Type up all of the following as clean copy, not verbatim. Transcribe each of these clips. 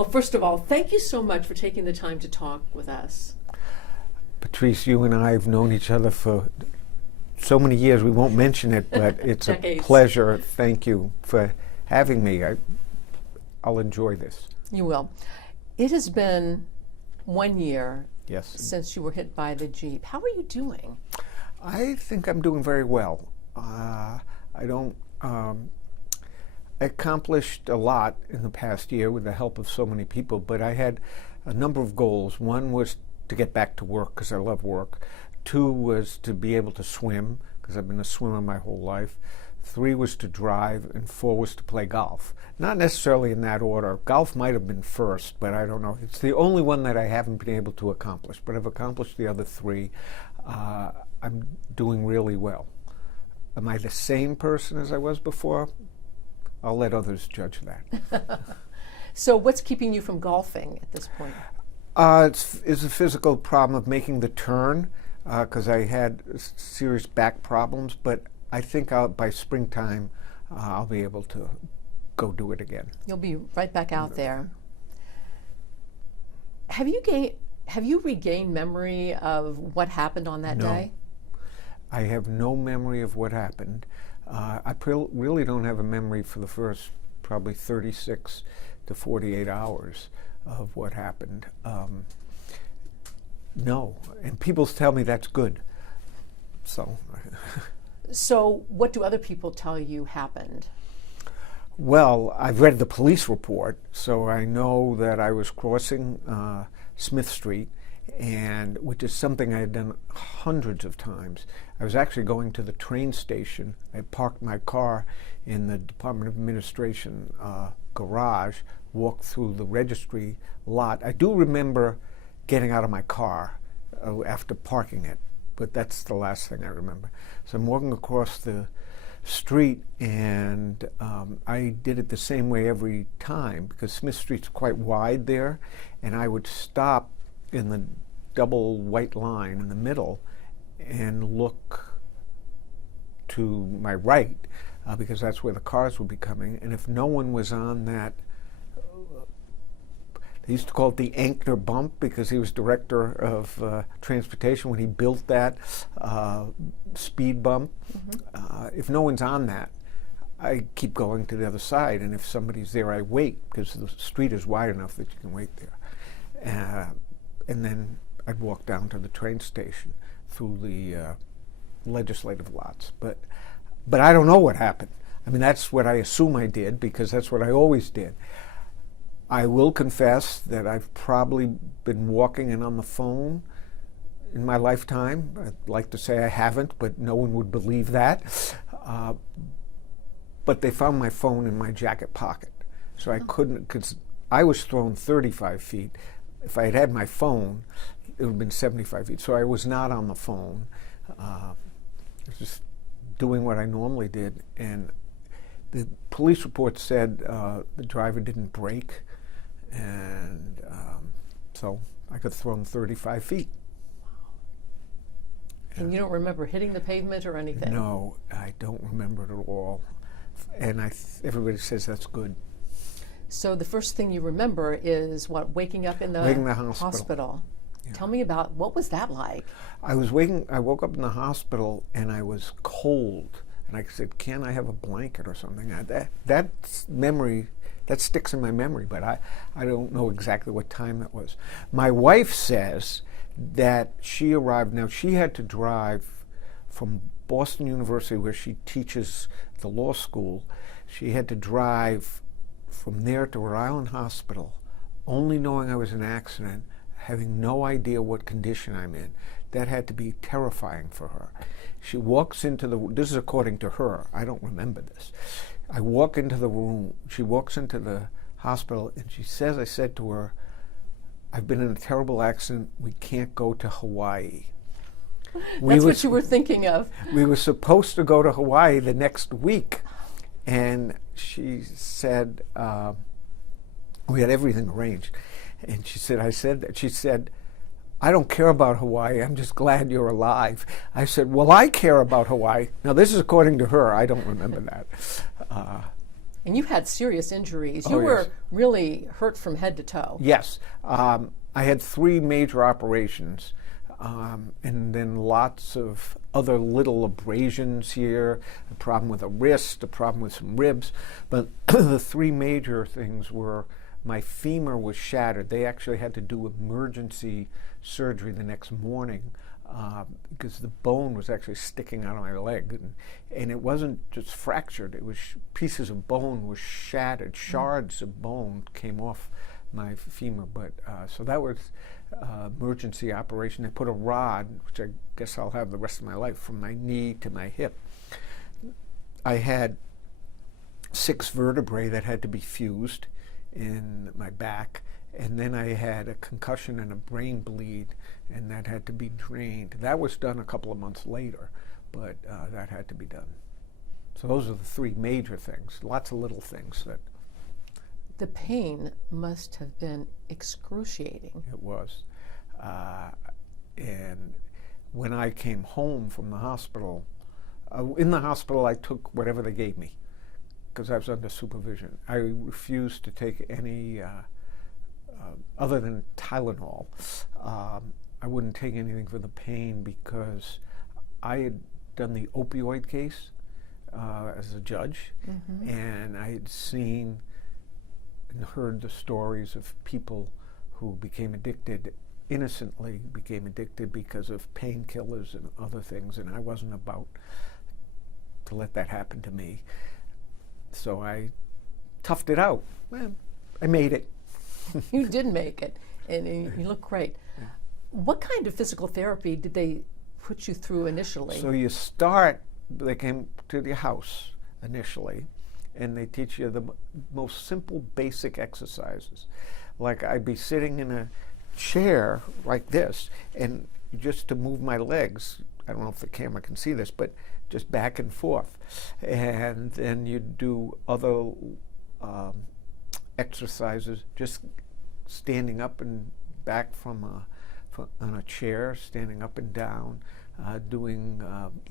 Well, first of all, thank you so much for taking the time to talk with us. Patrice, you and I have known each other for so many years, we won't mention it, but it's a pleasure. Thank you for having me. I'll enjoy this. You will. It has been 1 year Yes. since you were hit by the Jeep. How are you doing? I think I'm doing very well. I accomplished a lot in the past year with the help of so many people, but I had a number of goals. One was to get back to work because I love work. 2 was to be able to swim because I've been a swimmer my whole life. 3 was to drive, and 4 was to play golf. Not necessarily in that order. Golf might have been first, but I don't know. It's the only one that I haven't been able to accomplish, but I've accomplished the other 3. I'm doing really well. Am I the same person as I was before? I'll let others judge that. So what's keeping you from golfing at this point? It's a physical problem of making the turn because I had serious back problems, but I think by springtime I'll be able to go do it again. You'll be right back out there. Have you regained memory of what happened on that day? I have no memory of what happened. I really don't have a memory for the first probably 36 to 48 hours of what happened. No, and people tell me that's good. So. So what do other people tell you happened? Well, I've read the police report, so I know that I was crossing Smith Street, and which is something I had done hundreds of times. I was actually going to the train station. I parked my car in the Department of Administration garage, walked through the registry lot. I do remember getting out of my car after parking it, but that's the last thing I remember. So I'm walking across the street, and I did it the same way every time because Smith Street's quite wide there, and I would stop in the double white line in the middle and look to my right because that's where the cars would be coming, and if no one was on that, they used to call it the Ankner bump because he was director of transportation when he built that speed bump. If no one's on that, I keep going to the other side, and if somebody's there, I wait because the street is wide enough that you can wait there. And then I'd walk down to the train station through the legislative lots. But I don't know what happened. I mean, that's what I assume I did because that's what I always did. I will confess that I've probably been walking and on the phone in my lifetime. I'd like to say I haven't, but no one would believe that. But they found my phone in my jacket pocket. So I couldn't, because I was thrown 35 feet. If I had had my phone, it would have been 75 feet. So I was not on the phone. I was just doing what I normally did. And the police report said the driver didn't brake. And so I got thrown 35 feet. And you don't remember hitting the pavement or anything? No, I don't remember it at all. And everybody says that's good. So the first thing you remember is what, waking up in the hospital. Yeah. Tell me about, what was that like? I woke up in the hospital and I was cold. And I said, can I have a blanket or something? That memory, that sticks in my memory, but I don't know exactly what time that was. My wife says that she arrived, now she had to drive from Boston University, where she teaches the law school. She had to drive from there to Rhode Island Hospital, only knowing I was in an accident, having no idea what condition I'm in. That had to be terrifying for her. She walks into this is according to her, I don't remember this. I walk into the room, she walks into the hospital, and she says, I said to her, I've been in a terrible accident, we can't go to Hawaii. That's what you were thinking of. We were supposed to go to Hawaii the next week, and she said, we had everything arranged, and she said, I don't care about Hawaii, I'm just glad you're alive. I said, well, I care about Hawaii. Now, this is according to her, I don't remember that. And you had serious injuries. Oh, You were yes. really hurt from head to toe. Yes. I had 3 major operations, and then lots of other little abrasions here, a problem with a wrist, a problem with some ribs. But the 3 major things were my femur was shattered. They actually had to do emergency surgery the next morning because the bone was actually sticking out of my leg. And it wasn't just fractured, it was pieces of bone were shattered, shards of bone came off my femur. But so that was emergency operation. They put a rod, which I guess I'll have the rest of my life, from my knee to my hip. I had 6 vertebrae that had to be fused in my back, and then I had a concussion and a brain bleed, and that had to be drained. That was done a couple of months later, but that had to be done. So those are the 3 major things. Lots of little things that. The pain must have been excruciating. It was. And when I came home from the hospital, in the hospital I took whatever they gave me because I was under supervision. I refused to take any, other than Tylenol. I wouldn't take anything for the pain because I had done the opioid case as a judge, and I had seen and heard the stories of people who became addicted, innocently became addicted because of painkillers and other things, and I wasn't about to let that happen to me. So I toughed it out. Well, I made it. You did make it, and you look great. Yeah. What kind of physical therapy did they put you through initially? So you they came to the house initially, and they teach you the most simple basic exercises. Like I'd be sitting in a chair like this, and just to move my legs, I don't know if the camera can see this, but just back and forth. And then you'd do other exercises, just standing up and back on a chair, standing up and down, doing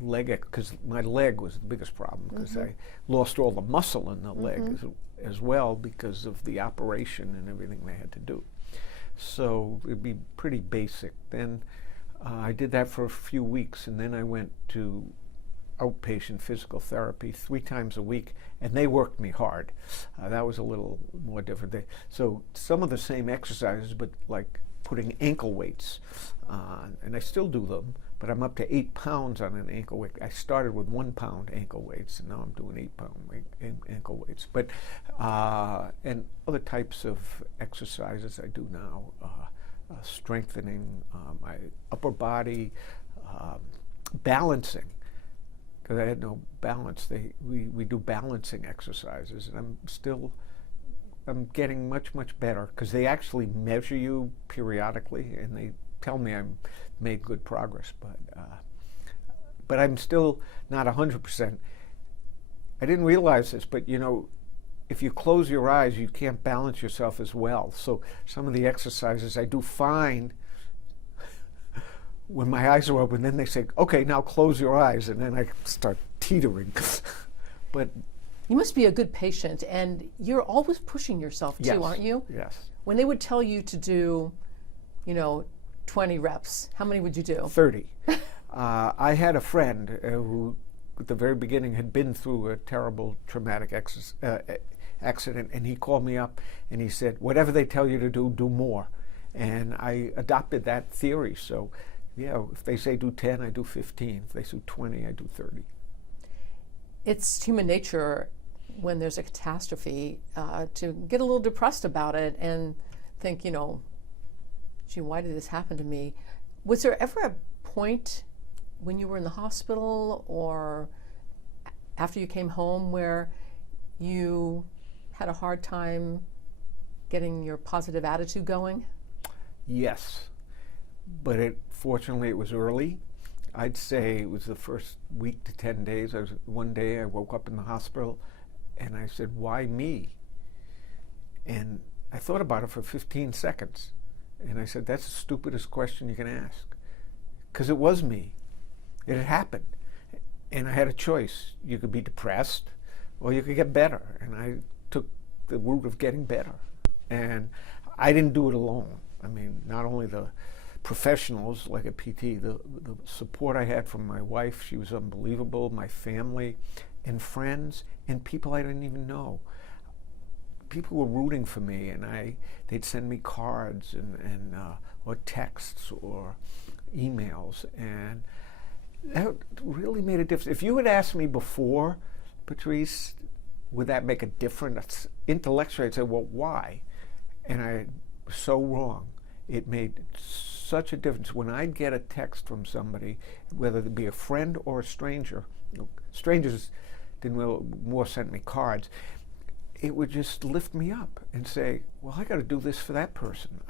leg, because my leg was the biggest problem, because I lost all the muscle in the leg as well because of the operation and everything they had to do. So it'd be pretty basic. Then I did that for a few weeks, and then I went to outpatient physical therapy 3 times a week, and they worked me hard. That was a little more different. So some of the same exercises, but like putting ankle weights on, and I still do them, but I'm up to 8 pounds on an ankle weight. I started with 1 pound ankle weights, and now I'm doing 8 pound ankle weights. But and other types of exercises I do now, strengthening my upper body, balancing, because I had no balance. We do balancing exercises, and I'm getting much better because they actually measure you periodically, and they tell me I'm made good progress, but I'm still not 100%. I didn't realize this, but you know, if you close your eyes, you can't balance yourself as well. So some of the exercises I do fine when my eyes are open. Then they say, "Okay, now close your eyes," and then I start teetering. But you must be a good patient, and you're always pushing yourself too, aren't you? Yes. When they would tell you to do, 20 reps, how many would you do? 30. I had a friend who, at the very beginning, had been through a terrible traumatic accident, and he called me up and he said, "Whatever they tell you to do, do more." And I adopted that theory. So, yeah, if they say do 10, I do 15. If they say 20, I do 30. It's human nature when there's a catastrophe to get a little depressed about it and think, gee, why did this happen to me? Was there ever a point when you were in the hospital or after you came home where you had a hard time getting your positive attitude going? Yes, but fortunately it was early. I'd say it was the first week to 10 days. One day I woke up in the hospital and I said, "Why me?" And I thought about it for 15 seconds. And I said, "That's the stupidest question you can ask." Because it was me. It had happened. And I had a choice. You could be depressed, or you could get better. And I took the route of getting better. And I didn't do it alone. I mean, not only the professionals like a PT, the support I had from my wife, she was unbelievable, my family and friends and people I didn't even know. People were rooting for me, and they'd send me cards and or texts or emails, and that really made a difference. If you had asked me before, Patrice, would that make a difference? Intellectually, I'd say, well, why? And I was so wrong. It made such a difference. When I'd get a text from somebody, whether it be a friend or a stranger, strangers didn't really, more sent me cards, it would just lift me up and say, well, I got to do this for that person.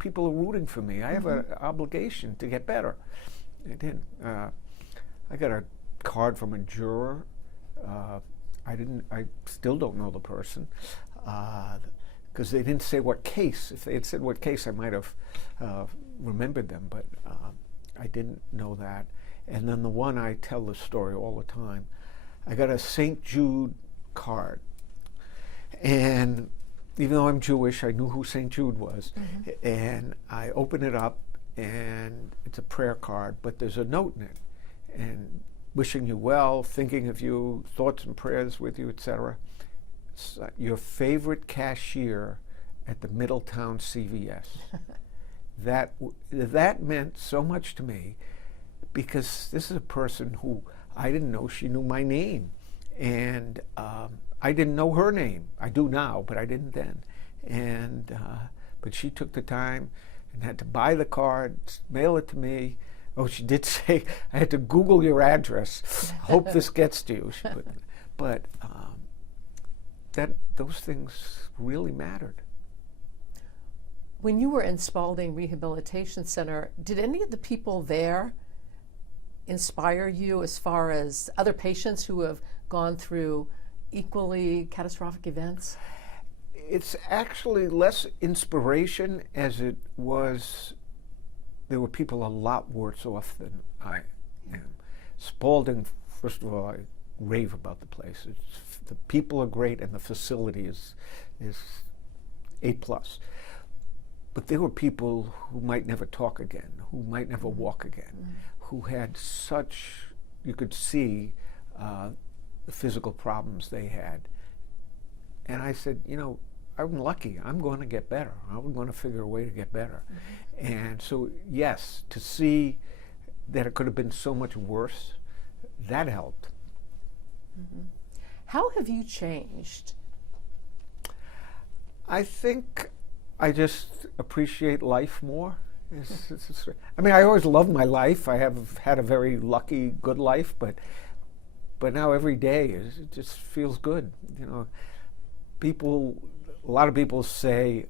People are rooting for me. I have an obligation to get better. It didn't. I got a card from a juror. I still don't know the person because they didn't say what case. If they had said what case, I might have remembered them, but I didn't know that. And then the one, I tell this story all the time. I got a St. Jude card. And even though I'm Jewish, I knew who St. Jude was. And I open it up, and it's a prayer card, but there's a note in it. And wishing you well, thinking of you, thoughts and prayers with you, etc. Your favorite cashier at the Middletown CVS. That meant so much to me, because this is a person who I didn't know she knew my name. And I didn't know her name. I do now, but I didn't then. And but she took the time and had to buy the card, mail it to me. Oh, she did say, I had to Google your address. Hope this gets to you. But those things really mattered. When you were in Spalding Rehabilitation Center, did any of the people there inspire you as far as other patients who have gone through equally catastrophic events? It's actually less inspiration as it was. There were people a lot worse off than I am. Spalding, first of all, I rave about the place. The people are great, and the facility is A+. But there were people who might never talk again, who might never walk again, who had such, you could see the physical problems they had. And I said, you know, I'm lucky. I'm going to get better. I'm going to figure a way to get better. And so, yes, to see that it could have been so much worse, that helped. How have you changed? I think I just appreciate life more. I mean, I always loved my life. I have had a very lucky, good life, but now every day it just feels good. You know, a lot of people say,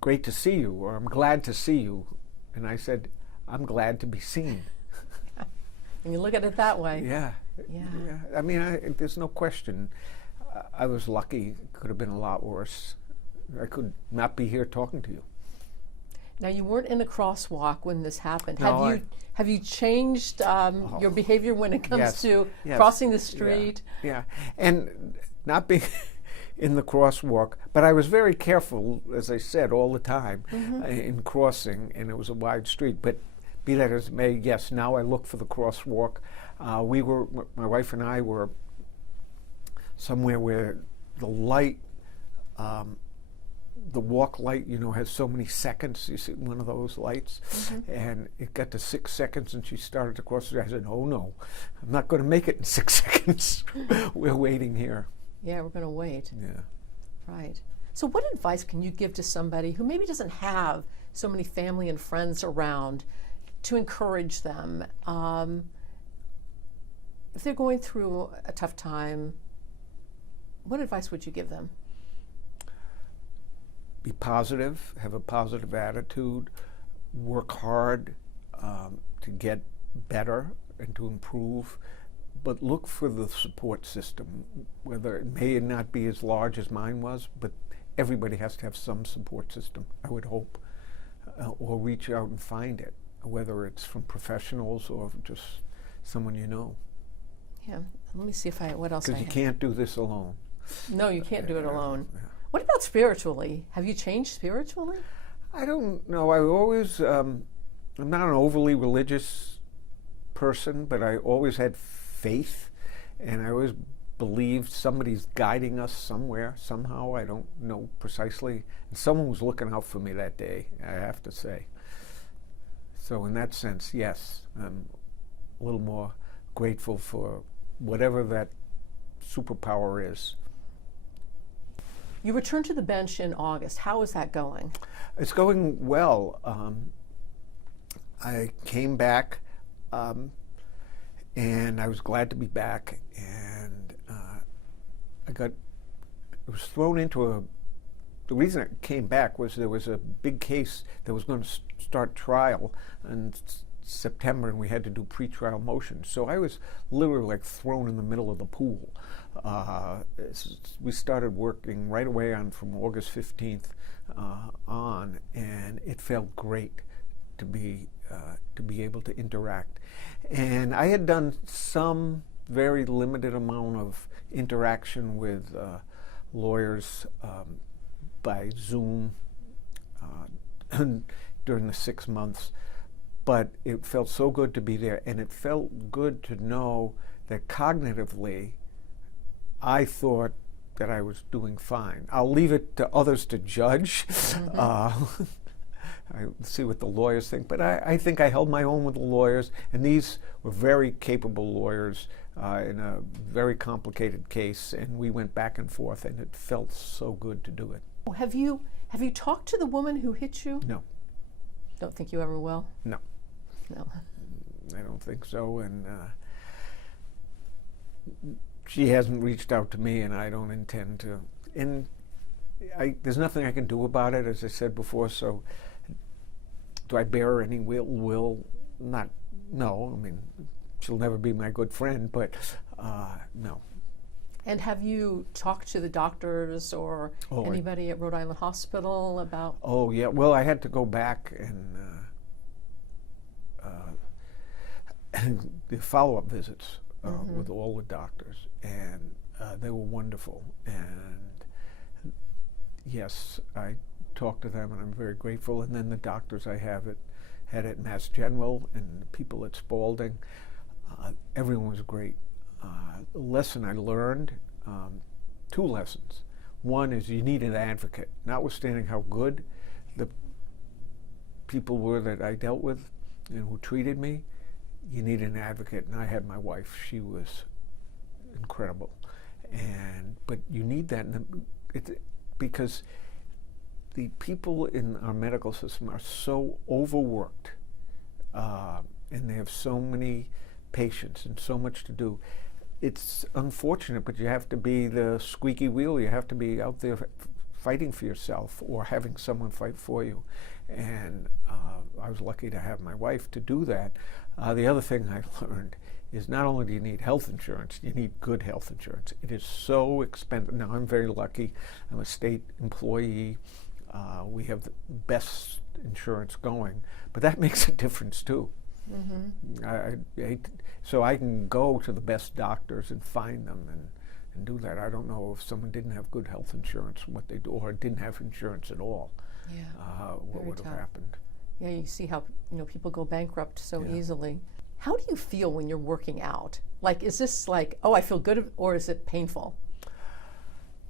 great to see you, or I'm glad to see you. And I said, I'm glad to be seen. And you look at it that way. Yeah. I mean, there's no question. I was lucky. It could have been a lot worse. I could not be here talking to you. Now, you weren't in the crosswalk when this happened. No, have you changed your behavior when it comes to crossing the street? Yeah, and not being in the crosswalk, but I was very careful, as I said, all the time in crossing, and it was a wide street. But be that as it may, yes, now I look for the crosswalk. My wife and I were somewhere where the light, the walk light, you know, has so many seconds. You see one of those lights, and it got to 6 seconds, and she started to cross the street. I said, "Oh no, I'm not going to make it in 6 seconds. We're waiting here." Yeah, we're going to wait. Yeah. Right. So, what advice can you give to somebody who maybe doesn't have so many family and friends around to encourage them if they're going through a tough time? What advice would you give them? Be positive, have a positive attitude, work hard to get better and to improve, but look for the support system, whether it may not be as large as mine was, but everybody has to have some support system, I would hope, or reach out and find it, whether it's from professionals or just someone you know. Yeah. Let me see what else I Because you have. can't do this alone. No, you can't do it alone. Yeah. What about spiritually? Have you changed spiritually? I don't know. I always, I'm not an overly religious person, but I always had faith, and I always believed somebody's guiding us somewhere, somehow. I don't know precisely. And someone was looking out for me that day, I have to say. So in that sense, yes, I'm a little more grateful for whatever that superpower is. You returned to the bench in August. How is that going? It's going well. I came back, and I was glad to be back. And I was thrown into the reason I came back was there was a big case that was going to start trial in September, and we had to do pretrial motions. So I was literally like thrown in the middle of the pool. We started working right away from August 15th on, and it felt great to be able to interact. And I had done some very limited amount of interaction with lawyers by Zoom during the 6 months, but it felt so good to be there, and it felt good to know that cognitively I thought that I was doing fine. I'll leave it to others to judge. Mm-hmm. I see what the lawyers think, but I think I held my own with the lawyers, and these were very capable lawyers in a very complicated case, and we went back and forth, and it felt so good to do it. Have you talked to the woman who hit you? No. Don't think you ever will? No. No. I don't think so, and she hasn't reached out to me, and I don't intend to. And there's nothing I can do about it, as I said before, so do I bear her any will? Not, no. I mean, she'll never be my good friend, but no. And have you talked to the doctors or anybody at Rhode Island Hospital about? Oh, yeah. Well, I had to go back and the follow-up visits with all the doctors, and they were wonderful. And yes, I talked to them, and I'm very grateful. And then the doctors I had at Mass General and the people at Spalding, everyone was great. The lesson I learned, 2 lessons. One is you need an advocate, notwithstanding how good the people were that I dealt with and who treated me. You need an advocate, and I had my wife. She was incredible, but you need that because the people in our medical system are so overworked, and they have so many patients and so much to do. It's unfortunate, but you have to be the squeaky wheel. You have to be out there fighting for yourself or having someone fight for you. And I was lucky to have my wife to do that. The other thing I learned is not only do you need health insurance, you need good health insurance. It is so expensive. Now, I'm very lucky. I'm a state employee. We have the best insurance going, but that makes a difference too. Mm-hmm. So I can go to the best doctors and find them and do that. I don't know if someone didn't have good health insurance, what they do, or didn't have insurance at all. Yeah, what would have happened? Yeah, you see how people go bankrupt so easily. How do you feel when you're working out? Like, is this like, oh, I feel good, or is it painful?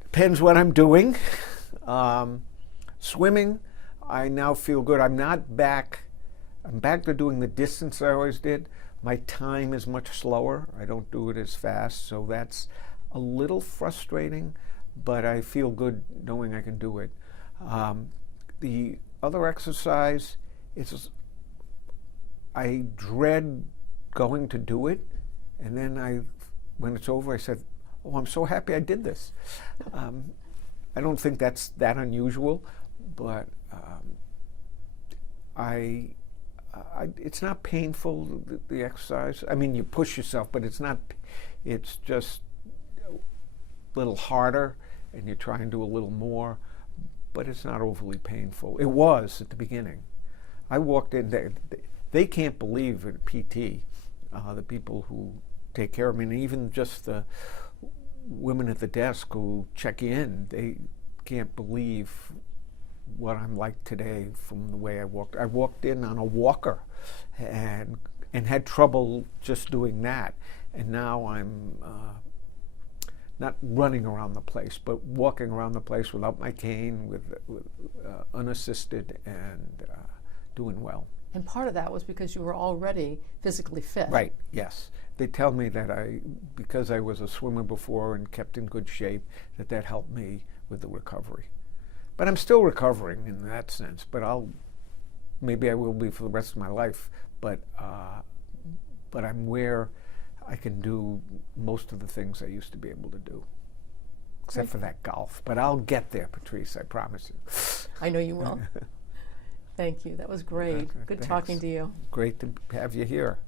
Depends what I'm doing. Swimming, I now feel good. I'm back to doing the distance I always did. My time is much slower. I don't do it as fast, so that's a little frustrating, but I feel good knowing I can do it. The other exercise is I dread going to do it, and then when it's over, I said, oh, I'm so happy I did this. I don't think that's that unusual, but it's not painful, the exercise. I mean, you push yourself, but it's just a little harder, and you try and do a little more, but it's not overly painful. It was at the beginning. I walked in, they can't believe at PT, the people who take care of me. And even just the women at the desk who check in, they can't believe what I'm like today from the way I walked. I walked in on a walker and had trouble just doing that. And now I'm not running around the place, but walking around the place without my cane, with unassisted, and doing well. And part of that was because you were already physically fit. Right, yes. They tell me that because I was a swimmer before and kept in good shape, that helped me with the recovery. But I'm still recovering in that sense, but maybe I will be for the rest of my life, but I'm where I can do most of the things I used to be able to do, except for that golf. But I'll get there, Patrice, I promise you. I know you will. Thank you. That was great. Good Thanks. talking to you. Great to have you here.